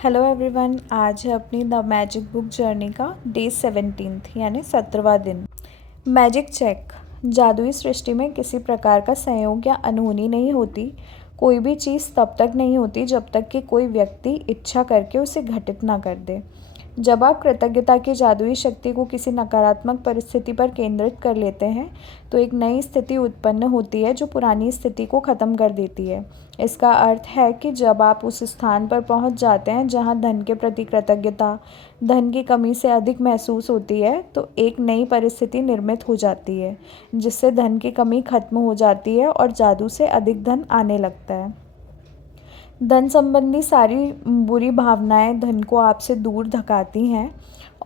Hello everyone. आज है अपनी द मैजिक बुक जर्नी का डे 17 यानी 17वां दिन। Magic check. जादुई सृष्टि में किसी प्रकार का संयोग या अनहोनी नहीं होती। कोई भी चीज़ तब तक नहीं होती जब तक कि कोई व्यक्ति इच्छा करके उसे घटित ना कर दे। जब आप कृतज्ञता की जादुई शक्ति को किसी नकारात्मक परिस्थिति पर केंद्रित कर लेते हैं तो एक नई स्थिति उत्पन्न होती है जो पुरानी स्थिति को ख़त्म कर देती है। इसका अर्थ है कि जब आप उस स्थान पर पहुंच जाते हैं जहां धन के प्रति कृतज्ञता धन की कमी से अधिक महसूस होती है, तो एक नई परिस्थिति निर्मित हो जाती है जिससे धन की कमी खत्म हो जाती है और जादू से अधिक धन आने लगता है। धन संबंधी सारी बुरी भावनाएं धन को आपसे दूर धकाती हैं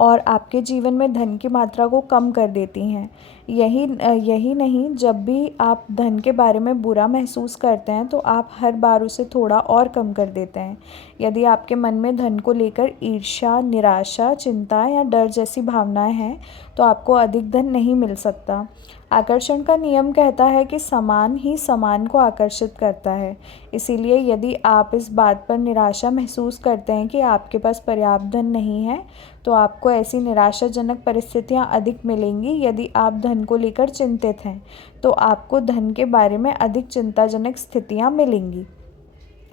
और आपके जीवन में धन की मात्रा को कम कर देती हैं। यही नहीं, जब भी आप धन के बारे में बुरा महसूस करते हैं तो आप हर बार उसे थोड़ा और कम कर देते हैं। यदि आपके मन में धन को लेकर ईर्ष्या, निराशा, चिंता या डर जैसी भावनाएं हैं तो आपको अधिक धन नहीं मिल सकता। आकर्षण का नियम कहता है कि समान ही समान को आकर्षित करता है। इसीलिए यदि आप इस बात पर निराशा महसूस करते हैं कि आपके पास पर्याप्त धन नहीं है, तो आपको ऐसी निराशाजनक परिस्थितियां अधिक मिलेंगी। यदि आप धन को लेकर चिंतित हैं, तो आपको धन के बारे में अधिक चिंताजनक स्थितियां मिलेंगी।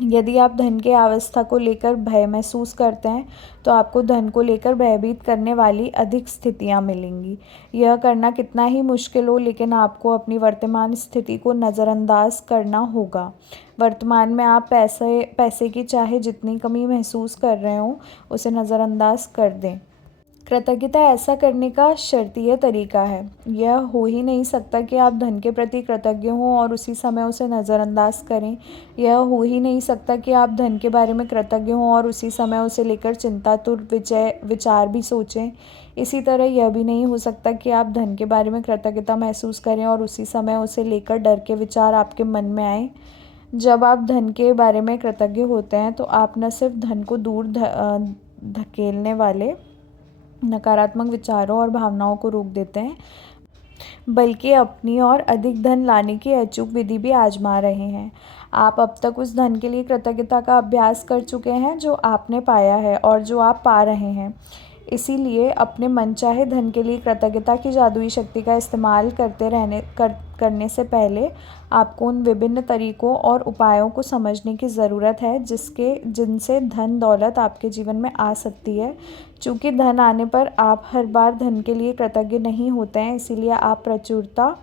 यदि आप धन की अवस्था को लेकर भय महसूस करते हैं, तो आपको धन को लेकर भयभीत करने वाली अधिक स्थितियां मिलेंगी। यह करना कितना ही मुश्किल हो, लेकिन आपको अपनी वर्तमान स्थिति को नज़रअंदाज करना होगा। वर्तमान में आप पैसे की चाहे जितनी कमी महसूस कर रहे हों, उसे नज़रअंदाज कर दें। कृतज्ञता ऐसा करने का शर्तीय तरीका है। यह हो ही नहीं सकता कि आप धन के प्रति कृतज्ञ हों और उसी समय उसे नज़रअंदाज करें। यह हो ही नहीं सकता कि आप धन के बारे में कृतज्ञ हों और उसी समय उसे लेकर चिंतातुर विचार भी सोचें। इसी तरह यह भी नहीं हो सकता कि आप धन के बारे में कृतज्ञता महसूस करें और उसी समय उसे लेकर डर के विचार आपके मन में आएँ। जब आप धन के बारे में कृतज्ञ होते हैं तो आप न सिर्फ धन को दूर धकेलने वाले नकारात्मक विचारों और भावनाओं को रोक देते हैं, बल्कि अपनी और अधिक धन लाने की अचूक विधि भी आजमा रहे हैं। आप अब तक उस धन के लिए कृतज्ञता का अभ्यास कर चुके हैं जो आपने पाया है और जो आप पा रहे हैं। इसीलिए अपने मनचाहे धन के लिए कृतज्ञता की जादुई शक्ति का इस्तेमाल करने से पहले आपको उन विभिन्न तरीकों और उपायों को समझने की ज़रूरत है जिनसे धन दौलत आपके जीवन में आ सकती है। चूँकि धन आने पर आप हर बार धन के लिए कृतज्ञ नहीं होते हैं, इसीलिए आप प्रचुरता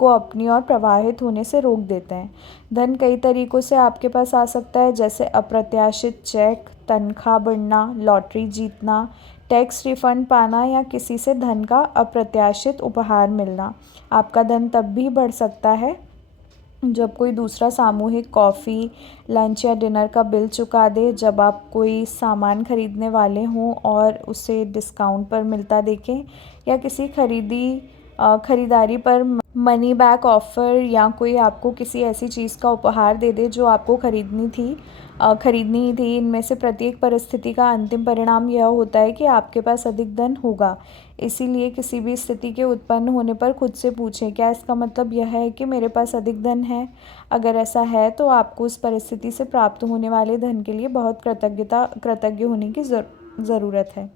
को अपनी ओर प्रवाहित होने से रोक देते हैं। धन कई तरीकों से आपके पास आ सकता है, जैसे अप्रत्याशित चेक, तनख्वाह बढ़ना, लॉटरी जीतना, टैक्स रिफंड पाना या किसी से धन का अप्रत्याशित उपहार मिलना। आपका धन तब भी बढ़ सकता है जब कोई दूसरा सामूहिक कॉफ़ी, लंच या डिनर का बिल चुका दे, जब आप कोई सामान खरीदने वाले हों और उसे डिस्काउंट पर मिलता देखें, या किसी खरीदारी पर मनी बैक ऑफ़र, या कोई आपको किसी ऐसी चीज़ का उपहार दे दे जो आपको खरीदनी ही थी। इनमें से प्रत्येक परिस्थिति का अंतिम परिणाम यह होता है कि आपके पास अधिक धन होगा। इसीलिए किसी भी स्थिति के उत्पन्न होने पर खुद से पूछें, क्या इसका मतलब यह है कि मेरे पास अधिक धन है? अगर ऐसा है तो आपको उस परिस्थिति से प्राप्त होने वाले धन के लिए बहुत कृतज्ञ होने की ज़रूरत है।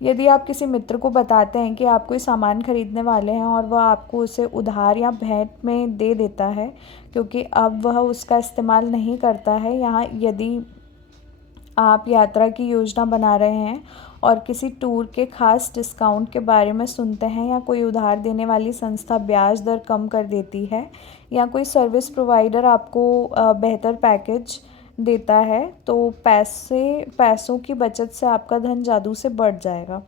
यदि आप किसी मित्र को बताते हैं कि आप कोई सामान खरीदने वाले हैं और वह आपको उसे उधार या भेंट में दे देता है, क्योंकि अब वह उसका इस्तेमाल नहीं करता है, यहाँ यदि आप यात्रा की योजना बना रहे हैं और किसी टूर के खास डिस्काउंट के बारे में सुनते हैं, या कोई उधार देने वाली संस्था ब्याज दर कम कर देती है, या कोई सर्विस प्रोवाइडर आपको बेहतर पैकेज देता है, तो पैसों की बचत से आपका धन जादू से बढ़ जाएगा।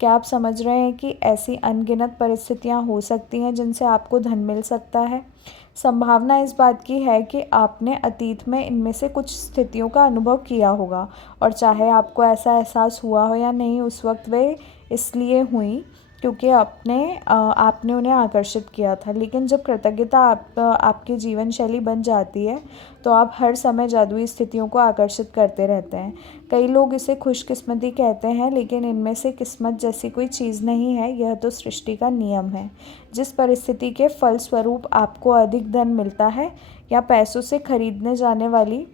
क्या आप समझ रहे हैं कि ऐसी अनगिनत परिस्थितियां हो सकती हैं जिनसे आपको धन मिल सकता है? संभावना इस बात की है कि आपने अतीत में इनमें से कुछ स्थितियों का अनुभव किया होगा, और चाहे आपको ऐसा एहसास हुआ हो या नहीं, उस वक्त वे इसलिए हुई क्योंकि आपने उन्हें आकर्षित किया था। लेकिन जब कृतज्ञता आपकी जीवन शैली बन जाती है, तो आप हर समय जादुई स्थितियों को आकर्षित करते रहते हैं। कई लोग इसे खुशकिस्मती कहते हैं, लेकिन इनमें से किस्मत जैसी कोई चीज़ नहीं है। यह तो सृष्टि का नियम है। जिस परिस्थिति के फलस्वरूप आपको अधिक धन मिलता है या पैसों से खरीदने जाने वाली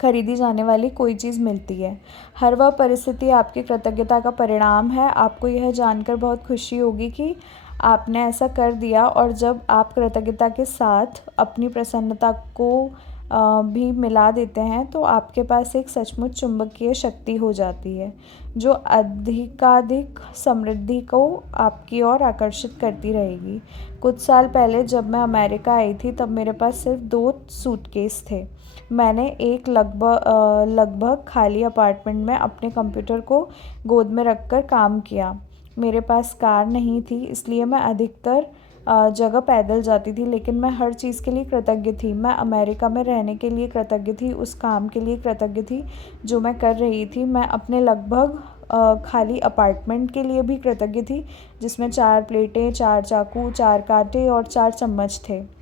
खरीदी जाने वाली कोई चीज़ मिलती है। हर वह परिस्थिति आपकी कृतज्ञता का परिणाम है। आपको यह जानकर बहुत खुशी होगी कि आपने ऐसा कर दिया, और जब आप कृतज्ञता के साथ अपनी प्रसन्नता को भी मिला देते हैं तो आपके पास एक सचमुच चुंबकीय शक्ति हो जाती है जो अधिकाधिक समृद्धि को आपकी ओर आकर्षित करती रहेगी। कुछ साल पहले जब मैं अमेरिका आई थी तब मेरे पास सिर्फ 2 सूटकेस थे। मैंने एक लगभग खाली अपार्टमेंट में अपने कंप्यूटर को गोद में रखकर काम किया। मेरे पास कार नहीं थी, इसलिए मैं अधिकतर जगह पैदल जाती थी, लेकिन मैं हर चीज़ के लिए कृतज्ञ थी। मैं अमेरिका में रहने के लिए कृतज्ञ थी, उस काम के लिए कृतज्ञ थी जो मैं कर रही थी। मैं अपने लगभग खाली अपार्टमेंट के लिए भी कृतज्ञ थी, जिसमें 4 प्लेटें, 4 चाकू, 4 कांटे और 4 चम्मच थे।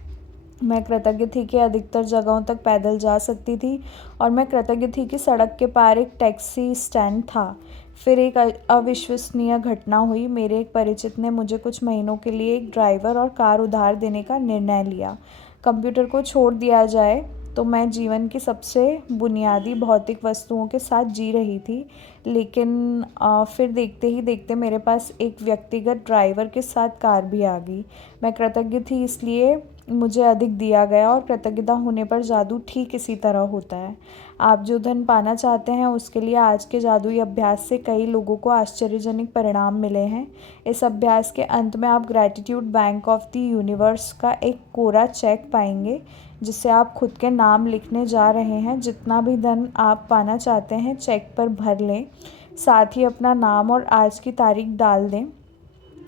मैं कृतज्ञ थी कि अधिकतर जगहों तक पैदल जा सकती थी, और मैं कृतज्ञ थी कि सड़क के पार एक टैक्सी स्टैंड था। फिर एक अविश्वसनीय घटना हुई। मेरे एक परिचित ने मुझे कुछ महीनों के लिए एक ड्राइवर और कार उधार देने का निर्णय लिया। कंप्यूटर को छोड़ दिया जाए तो मैं जीवन की सबसे बुनियादी भौतिक वस्तुओं के साथ जी रही थी, लेकिन फिर देखते ही देखते मेरे पास एक व्यक्तिगत ड्राइवर के साथ कार भी आ गई। मैं कृतज्ञ थी, इसलिए मुझे अधिक दिया गया, और कृतज्ञता होने पर जादू ठीक इसी तरह होता है। आप जो धन पाना चाहते हैं उसके लिए आज के जादुई अभ्यास से कई लोगों को आश्चर्यजनक परिणाम मिले हैं। इस अभ्यास के अंत में आप gratitude bank of the universe का एक कोरा चेक पाएंगे, जिससे आप खुद के नाम लिखने जा रहे हैं। जितना भी धन आप पाना चाहते हैं चेक पर भर लें, साथ ही अपना नाम और आज की तारीख डाल दें।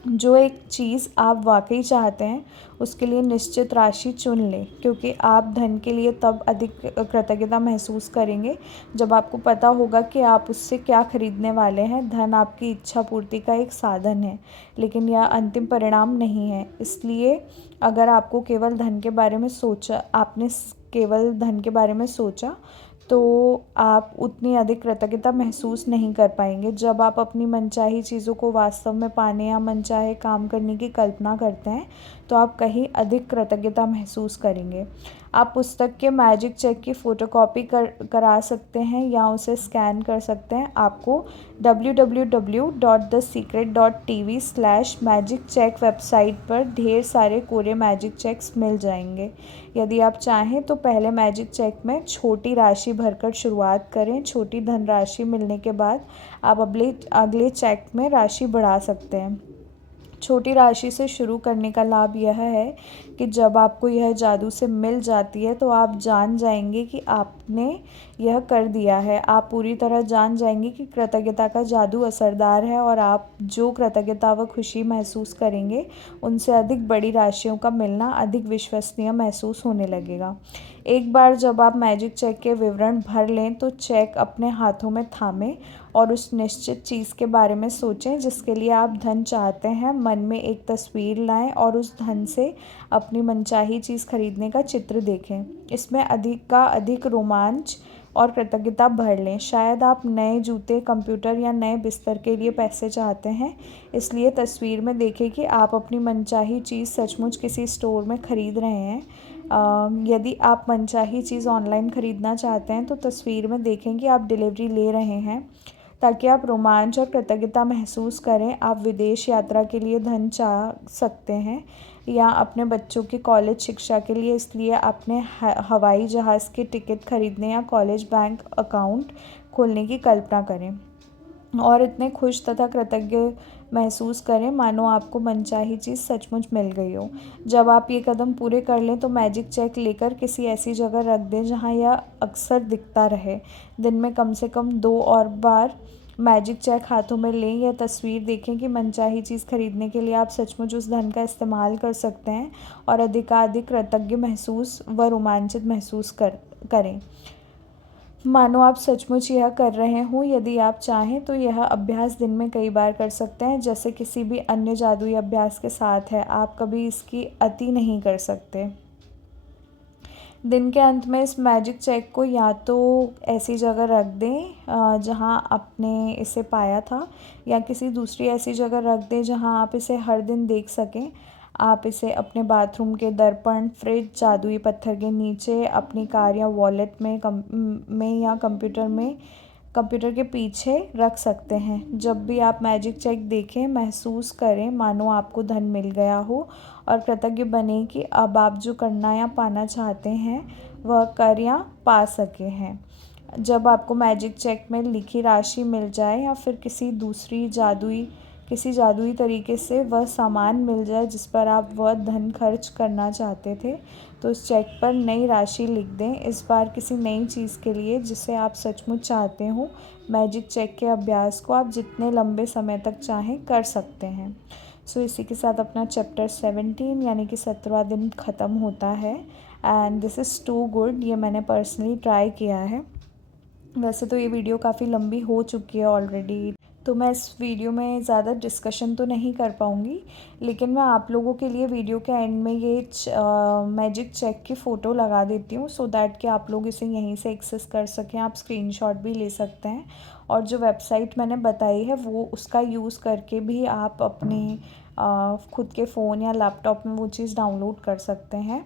जो एक चीज़ आप वाकई चाहते हैं उसके लिए निश्चित राशि चुन लें, क्योंकि आप धन के लिए तब अधिक कृतज्ञता महसूस करेंगे जब आपको पता होगा कि आप उससे क्या खरीदने वाले हैं। धन आपकी इच्छा पूर्ति का एक साधन है, लेकिन यह अंतिम परिणाम नहीं है। इसलिए अगर आपको केवल धन के बारे में सोचा आपने केवल धन के बारे में सोचा तो आप उतनी अधिक कृतज्ञता महसूस नहीं कर पाएंगे। जब आप अपनी मनचाही चीज़ों को वास्तव में पाने या मनचाहे काम करने की कल्पना करते हैं तो आप कहीं अधिक कृतज्ञता महसूस करेंगे। आप पुस्तक के मैजिक चेक की फ़ोटोकॉपी करा सकते हैं या उसे स्कैन कर सकते हैं। आपको www.thesecret.tv/magiccheck वेबसाइट पर ढेर सारे कोरे मैजिक चेक्स मिल जाएंगे। यदि आप चाहें तो पहले मैजिक चेक में छोटी राशि भरकर शुरुआत करें। छोटी धनराशि मिलने के बाद आप अगले चेक में राशि बढ़ा सकते हैं। छोटी राशि से शुरू करने का लाभ यह है कि जब आपको यह जादू से मिल जाती है तो आप जान जाएंगे कि आपने यह कर दिया है। आप पूरी तरह जान जाएंगे कि कृतज्ञता का जादू असरदार है, और आप जो कृतज्ञता व खुशी महसूस करेंगे उनसे अधिक बड़ी राशियों का मिलना अधिक विश्वसनीय महसूस होने लगेगा। एक बार जब आप मैजिक चेक के विवरण भर लें तो चेक अपने हाथों में थामें और उस निश्चित चीज़ के बारे में सोचें जिसके लिए आप धन चाहते हैं। मन में एक तस्वीर लाएं और उस धन से अपनी मनचाही चीज़ खरीदने का चित्र देखें। इसमें अधिक रोमांच और कृतज्ञता भर लें। शायद आप नए जूते, कंप्यूटर या नए बिस्तर के लिए पैसे चाहते हैं, इसलिए तस्वीर में देखें कि आप अपनी मनचाही चीज़ सचमुच किसी स्टोर में खरीद रहे हैं। यदि आप मनचाही चीज़ ऑनलाइन खरीदना चाहते हैं तो तस्वीर में देखें कि आप डिलीवरी ले रहे हैं, ताकि आप रोमांच और कृतज्ञता महसूस करें। आप विदेश यात्रा के लिए धन चाह सकते हैं या अपने बच्चों की कॉलेज शिक्षा के लिए, इसलिए अपने हवाई जहाज़ के टिकट खरीदने या कॉलेज बैंक अकाउंट खोलने की कल्पना करें और इतने खुश तथा कृतज्ञ महसूस करें मानो आपको मनचाही चीज़ सचमुच मिल गई हो। जब आप ये कदम पूरे कर लें तो मैजिक चेक लेकर किसी ऐसी जगह रख दें जहां यह अक्सर दिखता रहे। दिन में कम से कम 2 और बार मैजिक चेक हाथों में लें। यह तस्वीर देखें कि मनचाही चीज़ खरीदने के लिए आप सचमुच उस धन का इस्तेमाल कर सकते हैं और अधिकाधिक कृतज्ञ महसूस व रोमांचित महसूस करें मानो आप सचमुच यह कर रहे हों। यदि आप चाहें तो यह अभ्यास दिन में कई बार कर सकते हैं, जैसे किसी भी अन्य जादुई अभ्यास के साथ है। आप कभी इसकी अति नहीं कर सकते। दिन के अंत में इस मैजिक चेक को या तो ऐसी जगह रख दें जहां आपने इसे पाया था, या किसी दूसरी ऐसी जगह रख दें जहां आप इसे हर दिन देख सकें। आप इसे अपने बाथरूम के दर्पण, फ्रिज, जादुई पत्थर के नीचे, अपनी कार या वॉलेट में या कंप्यूटर के पीछे रख सकते हैं। जब भी आप मैजिक चेक देखें, महसूस करें मानो आपको धन मिल गया हो और कृतज्ञ बनें कि अब आप जो करना या पाना चाहते हैं वह कर या पा सके हैं। जब आपको मैजिक चेक में लिखी राशि मिल जाए या फिर किसी जादुई तरीके से वह सामान मिल जाए जिस पर आप वह धन खर्च करना चाहते थे, तो उस चेक पर नई राशि लिख दें, इस बार किसी नई चीज़ के लिए जिसे आप सचमुच चाहते हो। मैजिक चेक के अभ्यास को आप जितने लंबे समय तक चाहें कर सकते हैं। सो इसी के साथ अपना चैप्टर 17 यानी कि 17वां दिन ख़त्म होता है। And this is too good, ये मैंने पर्सनली ट्राई किया है। वैसे तो ये वीडियो काफ़ी लंबी हो चुकी है ऑलरेडी, तो मैं इस वीडियो में ज़्यादा डिस्कशन तो नहीं कर पाऊँगी, लेकिन मैं आप लोगों के लिए वीडियो के एंड में ये मैजिक चेक की फ़ोटो लगा देती हूँ, सो दैट कि आप लोग इसे यहीं से एक्सेस कर सकें। आप स्क्रीनशॉट भी ले सकते हैं और जो वेबसाइट मैंने बताई है वो उसका यूज़ करके भी आप अपने खुद के फ़ोन या लैपटॉप में वो चीज़ डाउनलोड कर सकते हैं।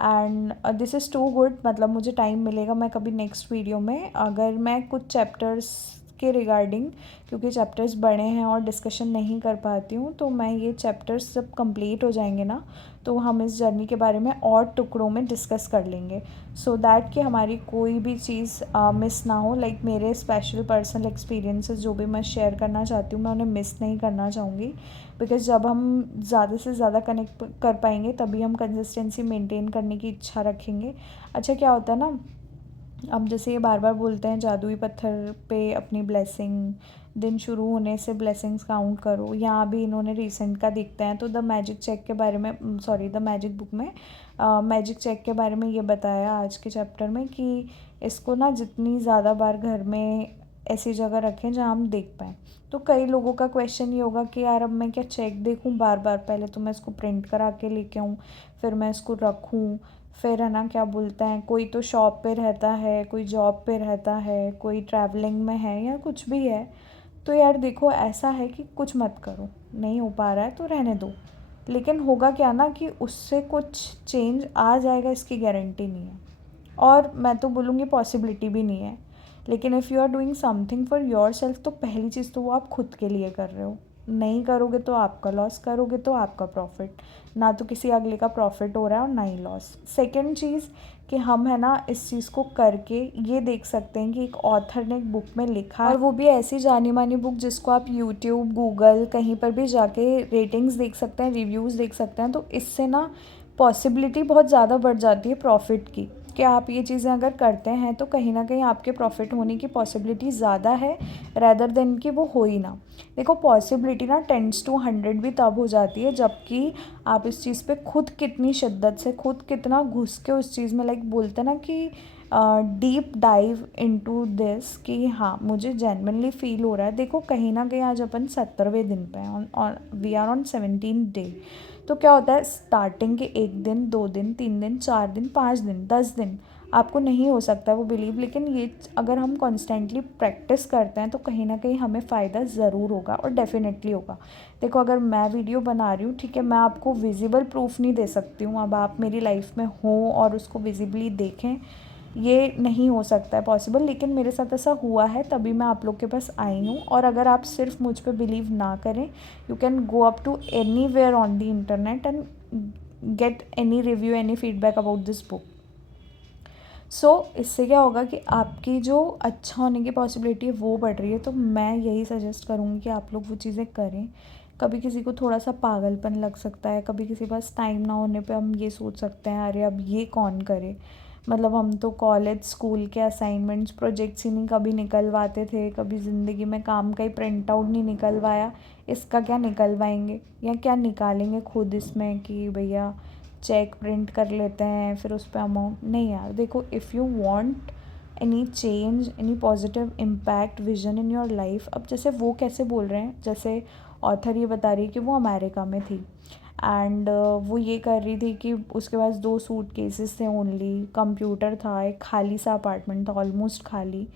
And this is too good, मतलब मुझे टाइम मिलेगा मैं कभी नेक्स्ट वीडियो में अगर मैं कुछ चैप्टर्स के रिगार्डिंग, क्योंकि चैप्टर्स बड़े हैं और डिस्कशन नहीं कर पाती हूँ, तो मैं ये चैप्टर्स जब कंप्लीट हो जाएंगे ना, तो हम इस जर्नी के बारे में और टुकड़ों में डिस्कस कर लेंगे, सो दैट कि हमारी कोई भी चीज़ मिस ना हो। लाइक मेरे स्पेशल पर्सनल एक्सपीरियंसेस जो भी मैं शेयर करना चाहती हूँ, मैं उन्हें मिस नहीं करना चाहूँगी, बिकॉज़ जब हम ज़्यादा से ज़्यादा कनेक्ट कर पाएंगे तभी हम कंसिस्टेंसी मेंटेन करने की इच्छा रखेंगे। अच्छा, क्या होता है ना, अब जैसे ये बार बार बोलते हैं जादुई पत्थर पे अपनी ब्लेसिंग, दिन शुरू होने से ब्लेसिंग्स काउंट करो, यहाँ भी इन्होंने रिसेंट का दिखता है। तो द मैजिक चेक के बारे में, द मैजिक बुक में मैजिक चेक के बारे में ये बताया आज के चैप्टर में कि इसको ना जितनी ज़्यादा बार घर में ऐसी जगह रखें जहाँ हम देख पाएँ। तो कई लोगों का क्वेश्चन ये होगा कि यार अब मैं क्या चेक देखूँ बार बार, पहले तो मैं इसको प्रिंट करा के लेके आऊँ, फिर मैं इसको रखूँ, फिर है ना क्या बोलते हैं, कोई तो शॉप पे रहता है, कोई जॉब पे रहता है, कोई ट्रैवलिंग में है या कुछ भी है। तो यार देखो, ऐसा है कि कुछ मत करो, नहीं हो पा रहा है तो रहने दो, लेकिन होगा क्या ना कि उससे कुछ चेंज आ जाएगा इसकी गारंटी नहीं है, और मैं तो बोलूँगी पॉसिबिलिटी भी नहीं है। लेकिन if you are doing something for yourself, तो पहली चीज़ तो वो आप खुद के लिए कर रहे हो। नहीं करोगे तो आपका लॉस, करोगे तो आपका प्रॉफिट, ना तो किसी अगले का प्रॉफिट हो रहा है और ना ही लॉस। सेकेंड चीज़ कि हम है ना इस चीज़ को करके ये देख सकते हैं कि एक ऑथर ने एक बुक में लिखा है, और वो भी ऐसी जानी मानी बुक जिसको आप यूट्यूब, गूगल कहीं पर भी जाके रेटिंग्स देख सकते हैं, रिव्यूज़ देख सकते हैं। तो इससे ना पॉसिबिलिटी बहुत ज़्यादा बढ़ जाती है प्रॉफिट की, कि आप ये चीज़ें अगर करते हैं तो कहीं ना कहीं आपके प्रॉफिट होने की पॉसिबिलिटी ज़्यादा है, रैदर देन कि वो हो ही ना। देखो, पॉसिबिलिटी ना 10 to 100 भी तब हो जाती है जबकि आप इस चीज़ पे खुद कितनी शिद्दत से, खुद कितना घुस के उस चीज़ में, लाइक बोलते हैं ना कि डीप डाइव इनटू दिस, कि हाँ मुझे जेन्युइनली फील हो रहा है। देखो, कहीं ना कहीं आज अपन 17वें दिन पे हैं और we are on 17th day. तो क्या होता है, स्टार्टिंग के 1 दिन, 2 दिन, 3 दिन, 4 दिन, 5 दिन, 10 दिन आपको नहीं हो सकता वो बिलीव, लेकिन ये अगर हम कॉन्स्टेंटली प्रैक्टिस करते हैं तो कहीं ना कहीं हमें फ़ायदा ज़रूर होगा और डेफिनेटली होगा। देखो, अगर मैं वीडियो बना रही हूँ, ठीक है, मैं आपको विजिबल प्रूफ नहीं दे सकती हूँ, अब आप मेरी लाइफ में हो और उसको विजिबली देखें, ये नहीं हो सकता है पॉसिबल, लेकिन मेरे साथ ऐसा हुआ है तभी मैं आप लोग के पास आई हूँ। और अगर आप सिर्फ मुझ पे बिलीव ना करें, you can go up to anywhere on the internet and get any review, any feedback about this book. So इससे क्या होगा कि आपकी जो अच्छा होने की पॉसिबिलिटी है वो बढ़ रही है। तो मैं यही सजेस्ट करूँगी कि आप लोग वो चीज़ें करें। कभी किसी को थोड़ा सा पागलपन लग सकता है, कभी किसी के पास टाइम ना होने पे हम ये सोच सकते हैं अरे अब ये कौन करे, मतलब हम तो कॉलेज स्कूल के असाइनमेंट्स, प्रोजेक्ट्स ही नहीं कभी निकलवाते थे, कभी ज़िंदगी में काम का ही प्रिंट आउट नहीं निकलवाया, इसका क्या निकलवाएंगे या क्या निकालेंगे खुद इसमें कि भैया चेक प्रिंट कर लेते हैं फिर उस पर अमाउंट। नहीं यार, देखो, if you want any change, any positive impact, vision in your life, अब जैसे वो कैसे बोल रहे हैं, जैसे ऑथर ये बता रही है कि वो अमेरिका में थी एंड वो ये कर रही थी कि उसके पास 2 सूटकेसेस थे ओनली, कंप्यूटर था, एक खाली सा अपार्टमेंट था ऑलमोस्ट खाली,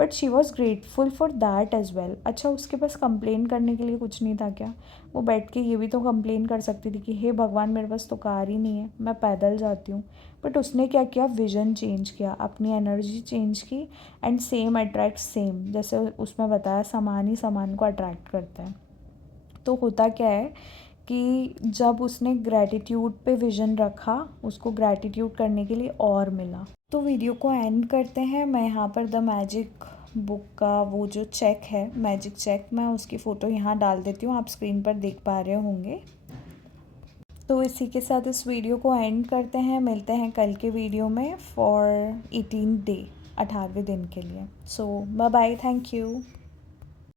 but she was grateful for that as well. अच्छा, उसके पास कंप्लेन करने के लिए कुछ नहीं था क्या? वो बैठ के ये भी तो कंप्लेन कर सकती थी कि हे भगवान, मेरे पास तो कार ही नहीं है, मैं पैदल जाती हूँ। बट उसने क्या किया, विज़न चेंज किया, अपनी एनर्जी चेंज की, एंड सेम अट्रैक्ट सेम, जैसे उसमें बताया सामान ही सामान को अट्रैक्ट करता है। तो होता क्या है कि जब उसने ग्रैटिट्यूड पे विज़न रखा, उसको ग्रैटिट्यूड करने के लिए और मिला। तो वीडियो को एंड करते हैं। मैं यहाँ पर द मैजिक बुक का वो जो चेक है, मैजिक चेक, मैं उसकी फ़ोटो यहाँ डाल देती हूँ, आप स्क्रीन पर देख पा रहे होंगे। तो इसी के साथ इस वीडियो को एंड करते हैं। मिलते हैं कल के वीडियो में फॉर 18th डे, 18वें दिन के लिए। सो बाय बाय, थैंक यू।